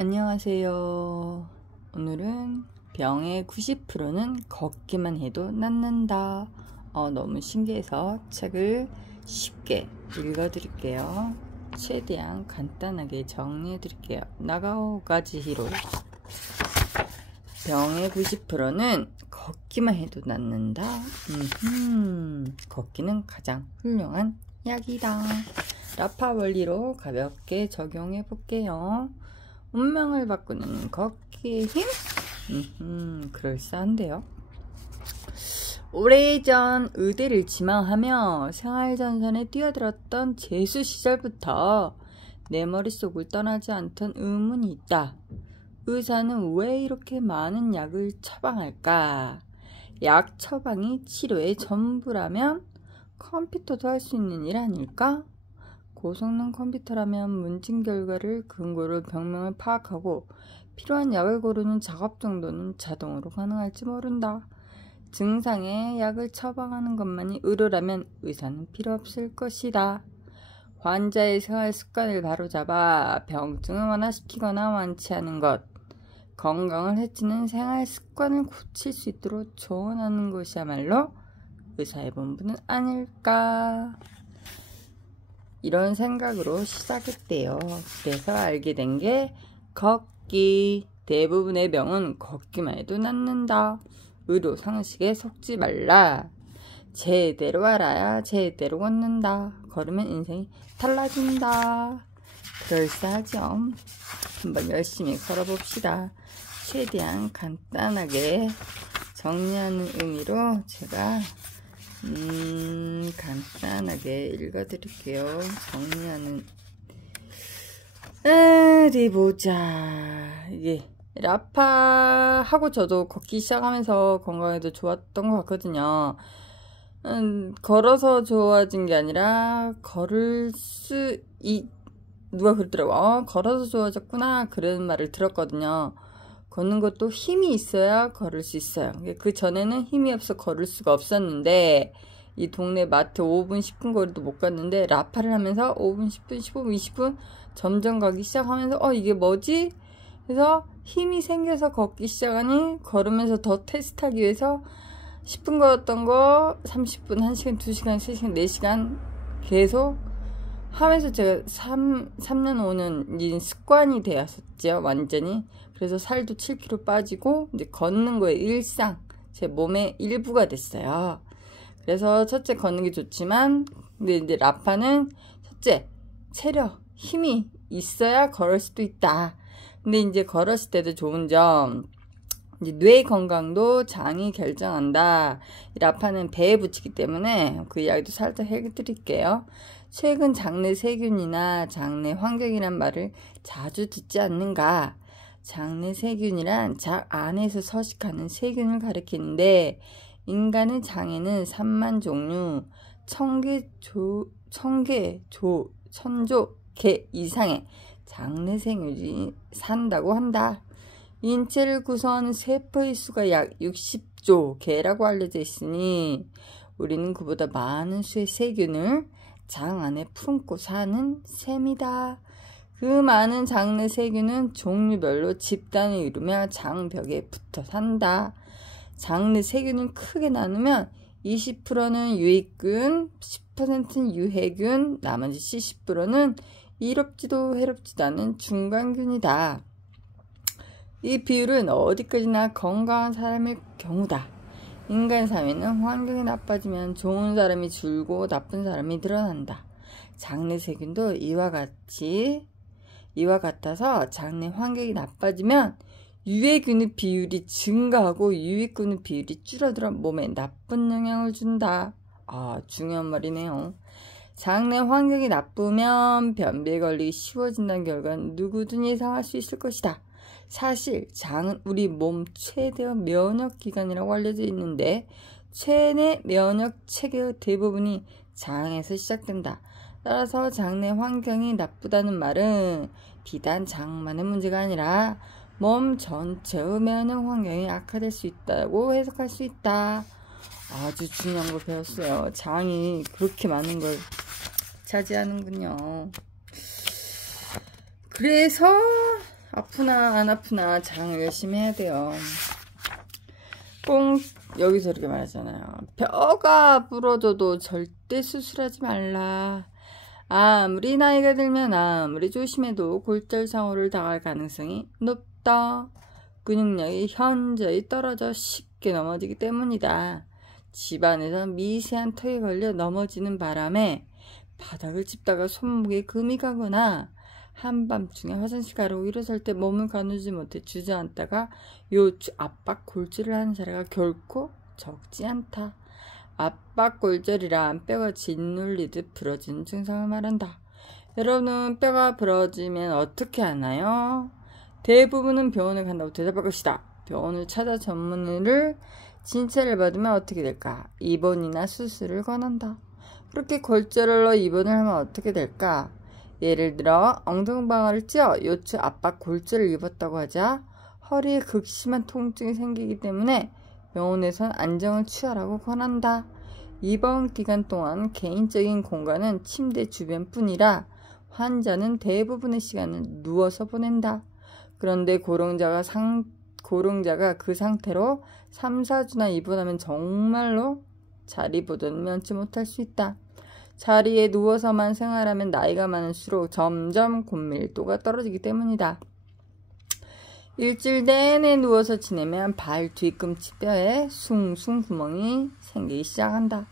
안녕하세요. 오늘은 병의 90%는 걷기만 해도 낫는다. 너무 신기해서 책을 쉽게 읽어드릴게요. 최대한 간단하게 정리해드릴게요. 나가오 가지히로. 병의 90%는 걷기만 해도 낫는다. 걷기는 가장 훌륭한 약이다. 라파 원리로 가볍게 적용해 볼게요. 운명을 바꾸는 걷기의 힘? 그럴싸한데요. 오래전 의대를 지망하며 생활전선에 뛰어들었던 재수 시절부터 내 머릿속을 떠나지 않던 의문이 있다. 의사는 왜 이렇게 많은 약을 처방할까? 약 처방이 치료의 전부라면 컴퓨터도 할 수 있는 일 아닐까? 고성능 컴퓨터라면 문진 결과를 근거로 병명을 파악하고 필요한 약을 고르는 작업 정도는 자동으로 가능할지 모른다. 증상에 약을 처방하는 것만이 의료라면 의사는 필요 없을 것이다. 환자의 생활 습관을 바로잡아 병증을 완화시키거나 완치하는 것, 건강을 해치는 생활 습관을 고칠 수 있도록 조언하는 것이야말로 의사의 본분은 아닐까. 이런 생각으로 시작했대요. 그래서 알게 된 게 걷기. 대부분의 병은 걷기만 해도 낫는다. 의료 상식에 속지 말라. 제대로 알아야 제대로 걷는다. 걸으면 인생이 달라진다. 그럴싸하죠. 한번 열심히 걸어봅시다. 최대한 간단하게 정리하는 의미로 제가 간단하게 읽어드릴게요. 정리하는 어디 보자. 이게 라파하고 저도 걷기 시작하면서 건강에도 좋았던 것 같거든요. 걸어서 좋아진 게 아니라 누가 그러더라고. 걸어서 좋아졌구나 그런 말을 들었거든요. 걷는 것도 힘이 있어야 걸을 수 있어요. 그 전에는 힘이 없어 걸을 수가 없었는데 이 동네 마트 5분 10분 거리도 못 갔는데 라파를 하면서 5분 10분 15분 20분 점점 가기 시작하면서 이게 뭐지? 그래서 힘이 생겨서 걷기 시작하니 걸으면서 더 테스트하기 위해서 10분 걸었던 거 30분 1시간 2시간 3시간 4시간 계속 하면서 제가 3년 5년 습관이 되었었죠. 완전히. 그래서 살도 7kg 빠지고 이제 걷는 거에 일상, 제 몸의 일부가 됐어요. 그래서 첫째 걷는 게 좋지만 근데 이제 라파는 첫째 체력, 힘이 있어야 걸을 수도 있다. 근데 이제 걸었을 때도 좋은 점, 이제 뇌 건강도 장이 결정한다. 라파는 배에 붙이기 때문에 그 이야기도 살짝 해드릴게요. 최근 장내 세균이나 장내 환경이란 말을 자주 듣지 않는가? 장내 세균이란 장 안에서 서식하는 세균을 가리키는데 인간의 장에는 3만 종류, 천조 개 이상의 장내 세균이 산다고 한다. 인체를 구성하는 세포의 수가 약 60조 개라고 알려져 있으니 우리는 그보다 많은 수의 세균을 장 안에 품고 사는 셈이다. 그 많은 장내 세균은 종류별로 집단을 이루며 장벽에 붙어 산다. 장내 세균을 크게 나누면 20%는 유익균, 10%는 유해균, 나머지 70%는 이롭지도 해롭지도 않은 중간균이다. 이 비율은 어디까지나 건강한 사람의 경우다. 인간 사회는 환경이 나빠지면 좋은 사람이 줄고 나쁜 사람이 늘어난다. 장내 세균도 이와 같아서 장내 환경이 나빠지면 유해균의 비율이 증가하고 유익균의 비율이 줄어들어 몸에 나쁜 영향을 준다. 중요한 말이네요. 장내 환경이 나쁘면 변비에 걸리기 쉬워진다는 결과는 누구든 예상할 수 있을 것이다. 사실 장은 우리 몸 최대의 면역기관이라고 알려져 있는데 체내 면역 체계의 대부분이 장에서 시작된다. 따라서 장내 환경이 나쁘다는 말은 비단 장만의 문제가 아니라 몸 전체의 면역 환경이 악화될 수 있다고 해석할 수 있다. 아주 중요한 걸 배웠어요. 장이 그렇게 많은 걸 차지하는군요. 그래서 아프나 안 아프나 장을 열심히 해야 돼요. 꼭 여기서 이렇게 말하잖아요. 뼈가 부러져도 절대 수술하지 말라. 아무리 나이가 들면 아무리 조심해도 골절상호를 당할 가능성이 높다. 근육력이 현저히 떨어져 쉽게 넘어지기 때문이다. 집안에서 미세한 턱에 걸려 넘어지는 바람에 바닥을 짚다가 손목에 금이 가거나 한밤중에 화장실 가려고 일어설 때 몸을 가누지 못해 주저앉다가 요추 압박 골절을 하는 사례가 결코 적지 않다. 압박 골절이란 뼈가 짓눌리듯 부러지는 증상을 말한다. 여러분은 뼈가 부러지면 어떻게 하나요? 대부분은 병원에 간다고 대답할 것이다. 병원을 찾아 전문의를 진찰을 받으면 어떻게 될까? 입원이나 수술을 권한다. 그렇게 골절로 입원을 하면 어떻게 될까? 예를 들어 엉덩방아를 찧어 요추 압박 골절을 입었다고 하자 허리에 극심한 통증이 생기기 때문에 병원에선 안정을 취하라고 권한다. 입원 기간 동안 개인적인 공간은 침대 주변뿐이라 환자는 대부분의 시간을 누워서 보낸다. 그런데 고령자가 그 상태로 3, 4주나 입원하면 정말로 자리보다는 면치 못할 수 있다. 자리에 누워서만 생활하면 나이가 많을수록 점점 골밀도가 떨어지기 때문이다. 일주일 내내 누워서 지내면 발 뒤꿈치 뼈에 숭숭 구멍이 생기기 시작한다.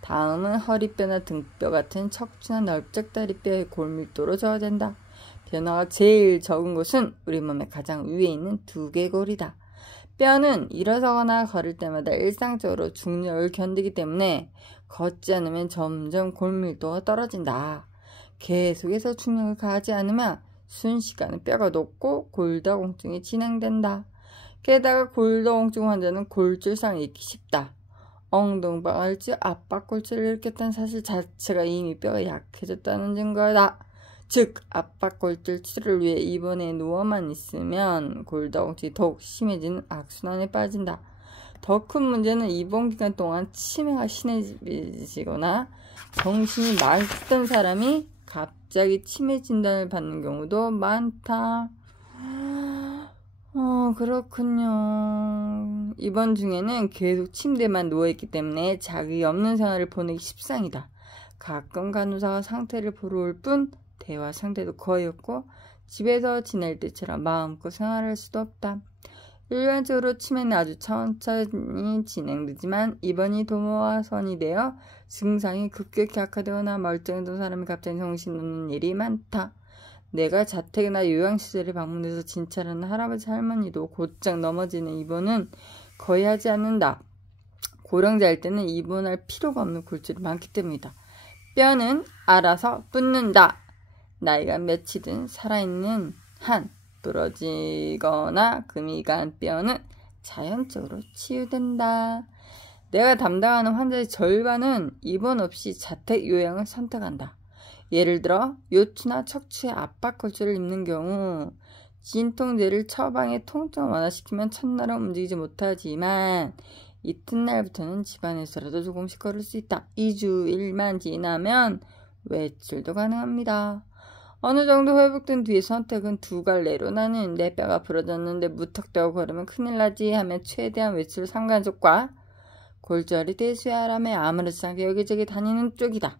다음은 허리뼈나 등뼈 같은 척추나 넓적다리뼈의 골밀도로 저하된다. 변화가 제일 적은 곳은 우리 몸의 가장 위에 있는 두개골이다. 뼈는 일어서거나 걸을 때마다 일상적으로 중력을 견디기 때문에 걷지 않으면 점점 골밀도가 떨어진다. 계속해서 중력을 가하지 않으면 순식간에 뼈가 녹고 골다공증이 진행된다. 게다가 골다공증 환자는 골절상을 입기 쉽다. 엉덩방아를 찧어 압박골절을 일으켰다는 사실 자체가 이미 뼈가 약해졌다는 증거다. 즉 압박골절 치료를 위해 입원에 누워만 있으면 골다공증이 더욱 심해지는 악순환에 빠진다. 더 큰 문제는 입원 기간 동안 치매가 심해지거나 정신이 맑던 사람이 갑자기 치매 진단을 받는 경우도 많다. 그렇군요. 입원 중에는 계속 침대만 누워있기 때문에 자극이 없는 생활을 보내기 십상이다. 가끔 간호사가 상태를 보러 올 뿐 대화 상태도 거의 없고 집에서 지낼 때처럼 마음껏 생활할 수도 없다. 일반적으로 치매는 아주 천천히 진행되지만 입원이 도모화선이 되어 증상이 급격히 악화되거나 멀쩡했던 사람이 갑자기 정신이 없는 일이 많다. 내가 자택이나 요양시설에 방문해서 진찰하는 할아버지 할머니도 곧장 넘어지는 입원은 거의 하지 않는다. 고령자일 때는 입원할 필요가 없는 골절이 많기 때문이다. 뼈는 알아서 붙는다. 나이가 몇이든 살아있는 한 부러지거나 금이 간 뼈는 자연적으로 치유된다. 내가 담당하는 환자의 절반은 입원 없이 자택 요양을 선택한다. 예를 들어 요추나 척추에 압박골절을 입는 경우 진통제를 처방해 통증을 완화시키면 첫날은 움직이지 못하지만 이튿날부터는 집안에서라도 조금씩 걸을 수 있다. 2주일만 지나면 외출도 가능합니다. 어느 정도 회복된 뒤에 선택은 두 갈래로 나뉘는데 뼈가 부러졌는데 무턱대고 걸으면 큰일 나지 하며 최대한 외출 상관족과 골절이 대수하라며 아무렇지 않게 여기저기 다니는 쪽이다.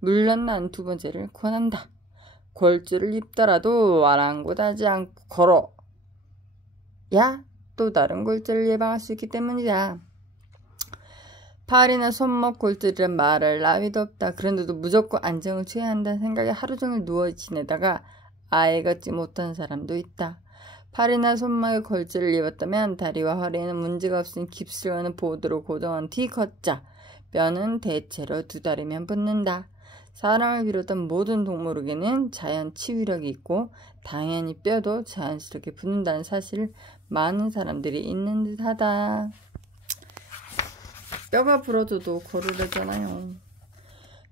물론 난 두 번째를 권한다. 골절을 입더라도 아랑곳하지 않고 걸어야 또 다른 골절을 예방할 수 있기 때문이다. 팔이나 손목 골절이란 말할 나위도 없다. 그런데도 무조건 안정을 취해야 한다는 생각에 하루 종일 누워 지내다가 아예 걷지 못하는 사람도 있다. 팔이나 손목에 골절을 입었다면 다리와 허리에는 문제가 없으니 깁스를 하는 보드로 고정한 뒤 걷자. 뼈는 대체로 두 다리면 붙는다. 사람을 비롯한 모든 동물에게는 자연 치유력이 있고 당연히 뼈도 자연스럽게 붙는다는 사실을 많은 사람들이 있는 듯하다. 뼈가 부러져도 걸으래잖아요.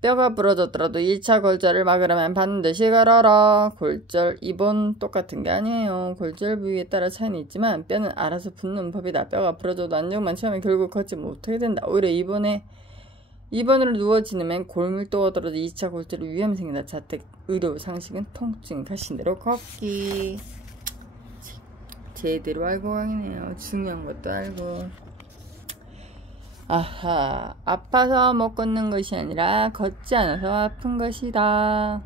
뼈가 부러졌더라도 2차 골절을 막으려면 반드시 걸어라. 골절, 입원 똑같은 게 아니에요. 골절 부위에 따라 차이는 있지만 뼈는 알아서 붙는 법이다. 뼈가 부러져도 안정만 취하면 결국 걷지 못하게 된다. 오히려 입원으로 누워 지내면 골밀도가 떨어져 2차 골절 위험이 생긴다. 자택 의료 상식은 통증이 가신 대로 걷기. 제대로 알고 가네요. 중요한 것도 알고. 아하, 아파서 못 걷는 것이 아니라 걷지 않아서 아픈 것이다.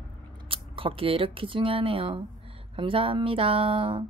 걷기가 이렇게 중요하네요. 감사합니다.